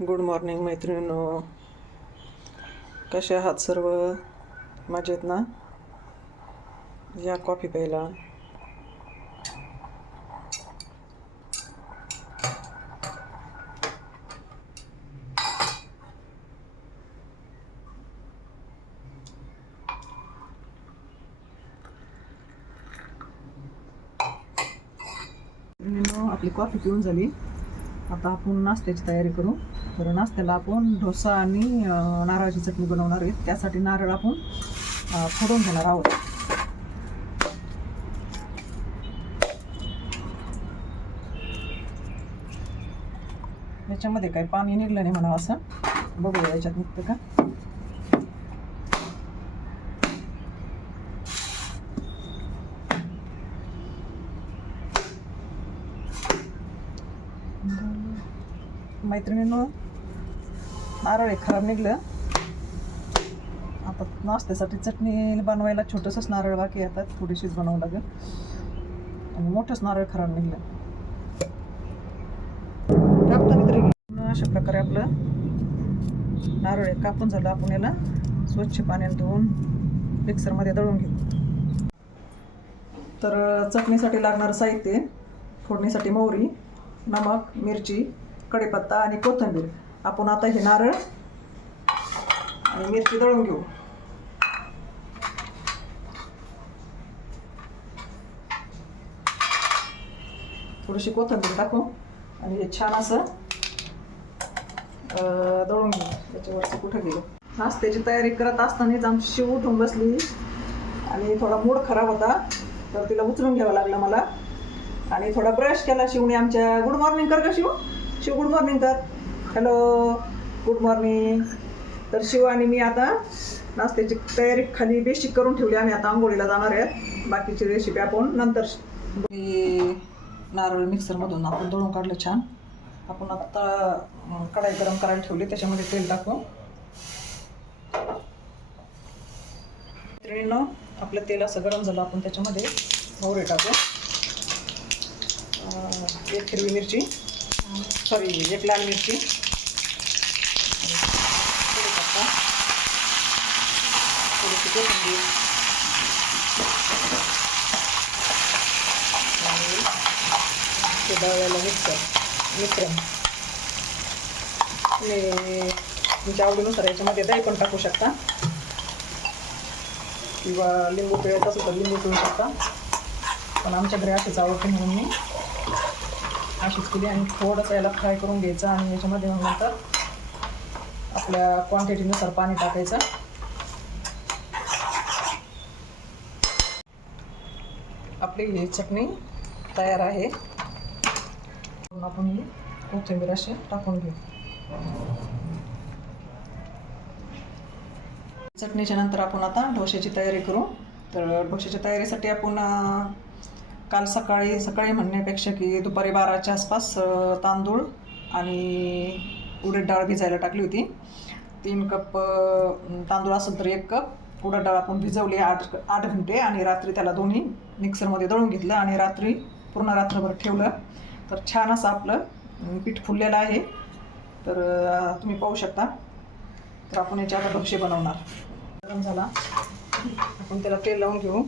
Good morning मैत्रिणींनो, कसे आहात सर्व? मजेत ना? या कॉफी प्यायला. आपली कॉफी पिऊन झाली. आता आपण नाश्त्याची तयारी करू. तर नाश्त्याला आपण डोसा आणि नारळाची चटणी बनवणार आहे. त्यासाठी नारळ आपण फोडून घेणार आहोत. याच्यामध्ये काही पाणी निघलं नाही म्हणा, असं बघूया याच्यात निघतं का. मैत्रिणींनो, नारळ खराब निघलं. आता नाश्त्यासाठी चटणी बनवायला छोटंसंच नारळ बाकी येतात, थोडीशीच बनावं लागेल. आणि मोठंच नारळ खराब निघलं. कापताना तरी अशा प्रकारे आपलं नारळ कापून झालं. आपण याला स्वच्छ पाण्याने धुवून मिक्सरमध्ये दळून घेऊ. तर चटणीसाठी लागणारं साहित्य: फोडणीसाठी मोहरी, नमक, मिरची, कढीपत्ता आणि कोथिंबीर. आपण आता हे नारळ आणि मिरची दळून घेऊ. थोडीशी कोथिंबीर टाकू आणि हे छान असं दळून घेऊ. त्याच्यावरचं कुठं गेलं. नाश्त्याची तयारी करत असतानाच आमची शिव उठून बसली आणि थोडा मूड खराब होता, तर तिला उचलून घ्यावं लागलं मला. आणि थोडा ब्रश केला शिवने आमच्या. गुड मॉर्निंग कर का शिव? शिव गुड मॉर्निंग कर. Hello, good morning. तर शिव आणि मी आता नाश्त्याची तयारी खाली बेसिक करून ठेवली. आम्ही आता आंघोळीला जाणार आहेत. बाकीची रेसिपी आपण नंतर. नारळ मिक्सरमधून आपण दळून काढलं छान. आपण आता कढाई गरम करायला ठेवली, त्याच्यामध्ये तेल टाकू. मैत्रिणींनो, आपलं तेल असं गरम झालं. आपण त्याच्यामध्ये मोहरी टाकू, एक हिरवी मिरची, एक लाल मिरची, कढीपत्ता, थोडीशी कोथिंबीर आणि ते दळलेलं मिश्रण. तुम्ही तुमच्या आवडीनुसार याच्यामध्ये दही पण टाकू शकता, किंवा लिंबू पिळायचं असेल तर लिंबू पिळू शकता. पण आमच्या घरी अशीच आवडते म्हणून मी अशीच केली. आणि थोडंसं याला फ्राय करून घ्यायचं. आणि याच्यामध्ये नंतर आपल्या क्वांटिटीनुसार पाणी टाकायचं. आपली ही चटणी तयार आहे. आपण ही कोथिंबीर अशी टाकून घेऊ. चटणीच्या नंतर आपण आता डोश्याची तयारी करू. तर डोश्याच्या तयारीसाठी आपण काल सकाळी म्हणण्यापेक्षा की दुपारी 12च्या आसपास तांदूळ आणि उडीद डाळ भिजायला टाकली होती. 3 कप तांदूळ असेल तर 1 कप उडीद डाळ आपण भिजवली 8 घंटे. आणि रात्री त्याला दोन्ही मिक्सरमध्ये दळून घेतलं आणि रात्री पूर्ण रात्रभर ठेवलं. तर छान असं आपलं पीठ फुललेलं आहे. तर तुम्ही पाहू शकता. तर आपण याचे आता डोसे बनवणार. गरम झाला, आपण त्याला तेल लावून घेऊ.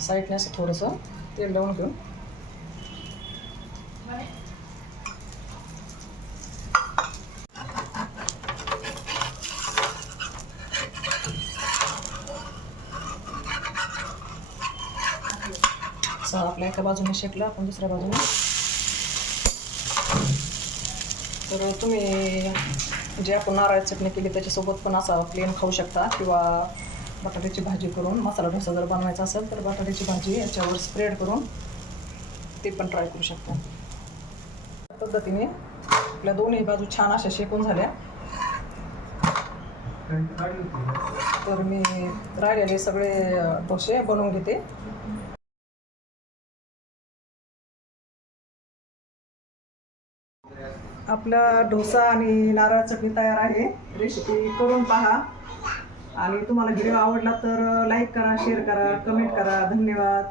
साईडने असं थोडंसं तेल लावून घेऊ. असं आपल्या एका बाजूने शेकलं, आपण दुसऱ्या बाजूने. तर तुम्ही जे आपण नारळाची चटणी केली त्याच्यासोबत पण असं प्लेन खाऊ शकता, किंवा बटाट्याची भाजी करून मसाला डोसा जर बनवायचा असेल तर बटाट्याची भाजी याच्यावर स्प्रेड करून ते पण ट्राय करू शकता. पद्धतीने आपल्या दोन्ही बाजू छान अशा शेकून झाल्या. तर मी राहिलेले सगळे डोसे बनवून घेते. आपला डोसा आणि नारळ चटणी तयार आहे. रेसिपी करून पहा आणि तुम्हाला व्हिडिओ आवडला तर लाईक करा, शेअर करा, कमेंट करा. धन्यवाद.